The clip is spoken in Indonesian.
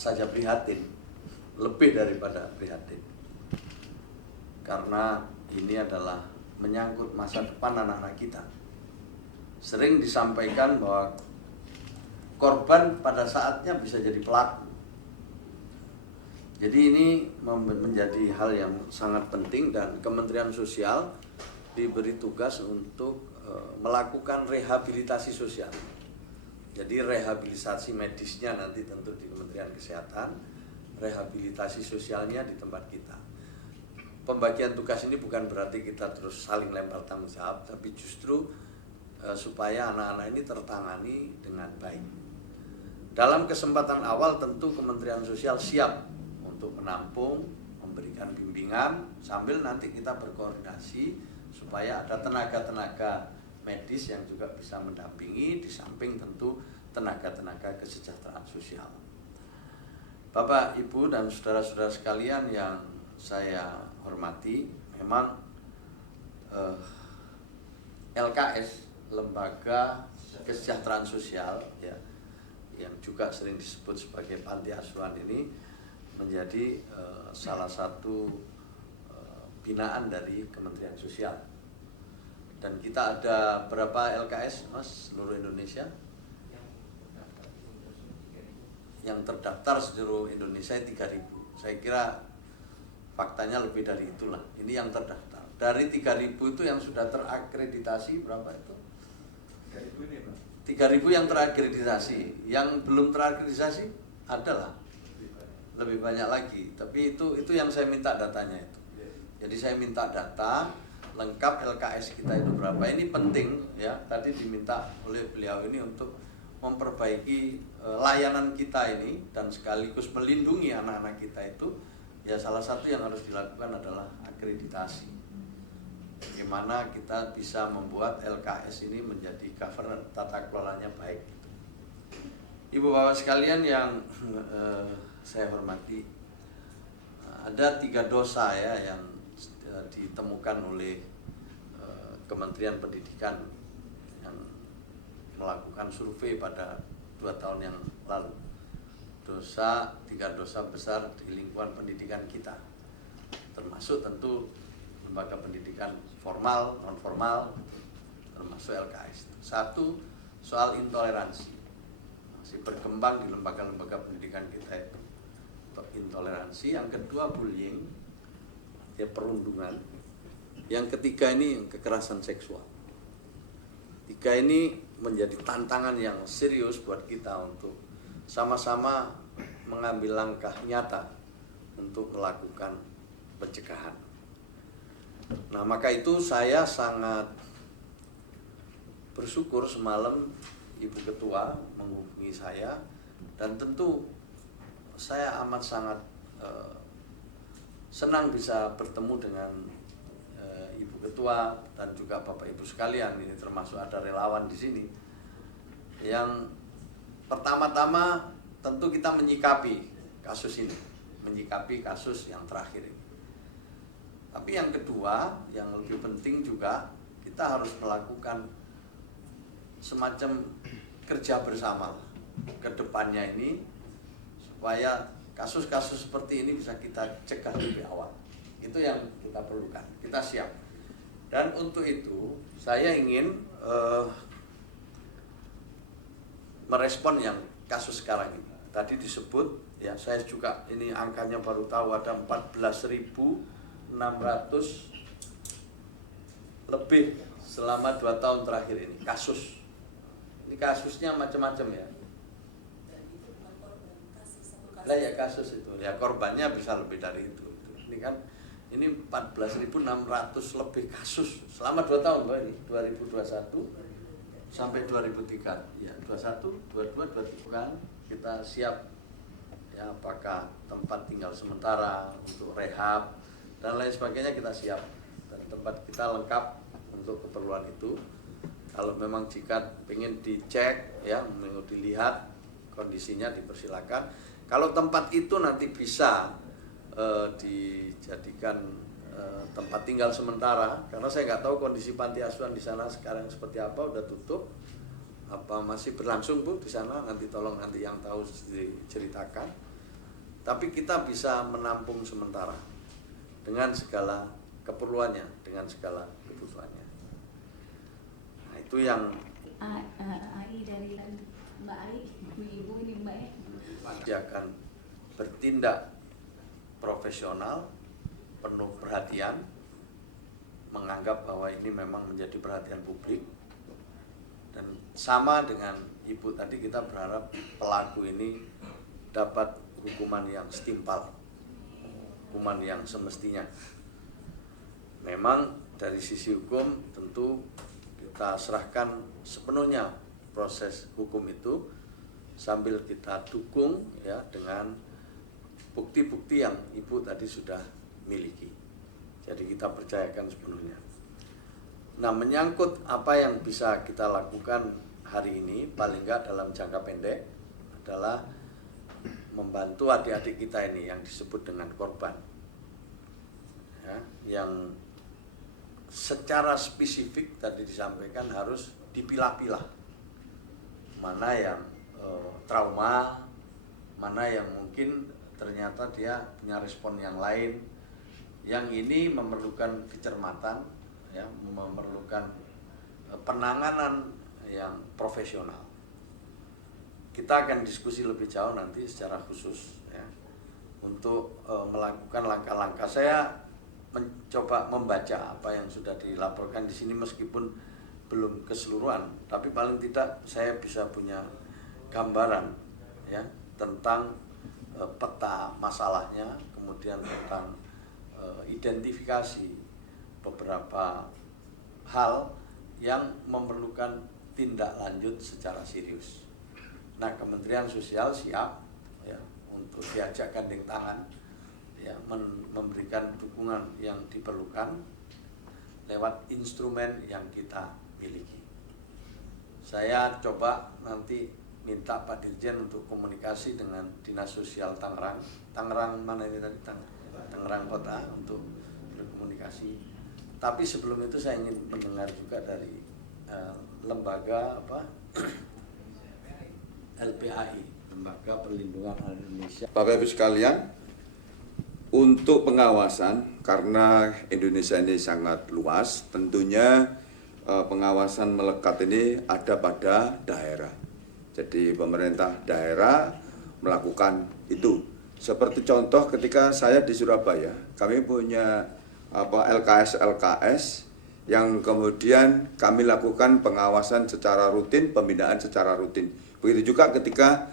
saja prihatin, lebih daripada prihatin, karena ini adalah menyangkut masa depan anak-anak kita. Sering disampaikan bahwa korban pada saatnya bisa jadi pelaku. Jadi ini menjadi hal yang sangat penting, dan Kementerian Sosial diberi tugas untuk melakukan rehabilitasi sosial. Jadi rehabilitasi medisnya nanti tentu di Kementerian Kesehatan, rehabilitasi sosialnya di tempat kita. Pembagian tugas ini bukan berarti kita terus saling lempar tanggung jawab, tapi justru supaya anak-anak ini tertangani dengan baik. Dalam kesempatan awal tentu Kementerian Sosial siap untuk menampung, memberikan bimbingan, sambil nanti kita berkoordinasi supaya ada tenaga-tenaga medis yang juga bisa mendampingi, di samping tentu tenaga-tenaga kesejahteraan sosial. Bapak, Ibu, dan saudara-saudara sekalian yang saya hormati, memang LKS, Lembaga Kesejahteraan Sosial, ya, yang juga sering disebut sebagai panti asuhan, ini menjadi salah satu binaan dari Kementerian Sosial. Dan kita ada berapa LKS, Mas, seluruh Indonesia? Yang terdaftar seluruh Indonesia 3.000. Saya kira faktanya lebih dari itulah. Ini yang terdaftar. Dari 3.000 itu yang sudah terakreditasi berapa itu? 3.000 ini, Pak. 3.000 yang terakreditasi. Yang belum terakreditasi adalah lebih banyak lagi. Tapi itu yang saya minta datanya itu. Jadi saya minta data lengkap LKS kita itu berapa. Ini penting, ya. Tadi diminta oleh beliau ini untuk memperbaiki layanan kita ini dan sekaligus melindungi anak-anak kita itu. Ya, salah satu yang harus dilakukan adalah akreditasi. Bagaimana kita bisa membuat LKS ini menjadi governance, tata kelolanya baik. Ibu bapak sekalian yang saya hormati, ada 3 dosa ya yang ditemukan oleh Kementerian Pendidikan yang melakukan survei pada 2 tahun yang lalu. 3 dosa besar di lingkungan pendidikan kita, termasuk tentu lembaga pendidikan formal, non formal, termasuk LKS. 1, soal intoleransi, masih berkembang di lembaga-lembaga pendidikan kita itu intoleransi. Yang kedua, bullying, ya, perundungan. Yang ketiga ini kekerasan seksual. 3 ini menjadi tantangan yang serius buat kita untuk sama-sama mengambil langkah nyata untuk melakukan pencegahan. Nah, maka itu saya sangat bersyukur semalam Ibu Ketua menghubungi saya, dan tentu saya amat sangat senang bisa bertemu dengan Ibu Ketua dan juga Bapak Ibu sekalian. Ini termasuk ada relawan di sini. Yang pertama-tama tentu kita menyikapi kasus ini, menyikapi kasus yang terakhir ini. Tapi yang kedua, yang lebih penting juga, kita harus melakukan semacam kerja bersama ke depannya ini, supaya kasus-kasus seperti ini bisa kita cegah lebih awal. Itu yang kita perlukan, kita siap. Dan untuk itu saya ingin merespon yang kasus sekarang ini. Tadi disebut, ya, saya juga ini angkanya baru tahu, ada 14.600 lebih selama 2 tahun terakhir ini kasus. Ini kasusnya macam-macam, ya. Lah, ya, kasus itu, ya, korbannya bisa lebih dari itu. Ini kan, ini 14.600 lebih kasus selama 2 tahun, Pak, ini 2021 sampai 2003. Ya, 21, 22, 23 kan kita siap, ya, apakah tempat tinggal sementara untuk rehab dan lain sebagainya, kita siap, dan tempat kita lengkap untuk keperluan itu. Kalau memang jika ingin dicek, ya, mau dilihat kondisinya, dipersilakan. Kalau tempat itu nanti bisa dijadikan tempat tinggal sementara, karena saya nggak tahu kondisi panti asuhan di sana sekarang seperti apa, udah tutup apa masih berlangsung, Bu, di sana? Nanti tolong nanti yang tahu diceritakan. tapi kita bisa menampung sementara dengan segala keperluannya, dengan segala kebutuhannya. Nah, itu yang AI dari Mbak Ai, Ibu ini Mbak ya. pasti akan bertindak profesional, penuh perhatian, menganggap bahwa ini memang menjadi perhatian publik. Dan sama dengan Ibu tadi, kita berharap pelaku ini dapat hukuman yang setimpal, hukuman yang semestinya. Memang dari sisi hukum tentu kita serahkan sepenuhnya proses hukum itu, sambil kita dukung ya dengan bukti-bukti yang Ibu tadi sudah miliki. Jadi kita percayakan sepenuhnya. Nah, menyangkut apa yang bisa kita lakukan hari ini, paling nggak dalam jangka pendek, adalah membantu adik-adik kita ini yang disebut dengan korban, ya, yang secara spesifik tadi disampaikan harus dipilah-pilah, mana yang trauma, mana yang mungkin ternyata dia punya respon yang lain, yang ini memerlukan kecermatan, ya, memerlukan penanganan yang profesional. Kita akan diskusi lebih jauh nanti secara khusus, ya, untuk melakukan langkah-langkah. Saya mencoba membaca apa yang sudah dilaporkan di sini meskipun belum keseluruhan, tapi paling tidak saya bisa punya gambaran, ya, tentang peta masalahnya, kemudian tentang identifikasi beberapa hal yang memerlukan tindak lanjut secara serius. Nah, Kementerian Sosial siap, ya, untuk diajak gandeng tangan, ya, memberikan dukungan yang diperlukan lewat instrumen yang kita miliki. Saya coba nanti minta Pak Dirjen untuk komunikasi dengan Dinas Sosial Tangerang. Tangerang mana ini tadi? Tangerang Kota, untuk berkomunikasi. Tapi sebelum itu saya ingin mendengar juga dari lembaga LPAI, Lembaga Perlindungan Anak Indonesia. Bapak Ibu sekalian, untuk pengawasan, karena Indonesia ini sangat luas, tentunya pengawasan melekat ini ada pada daerah. Jadi pemerintah daerah melakukan itu. Seperti contoh ketika saya di Surabaya, kami punya LKS yang kemudian kami lakukan pengawasan secara rutin, pembinaan secara rutin. Begitu juga ketika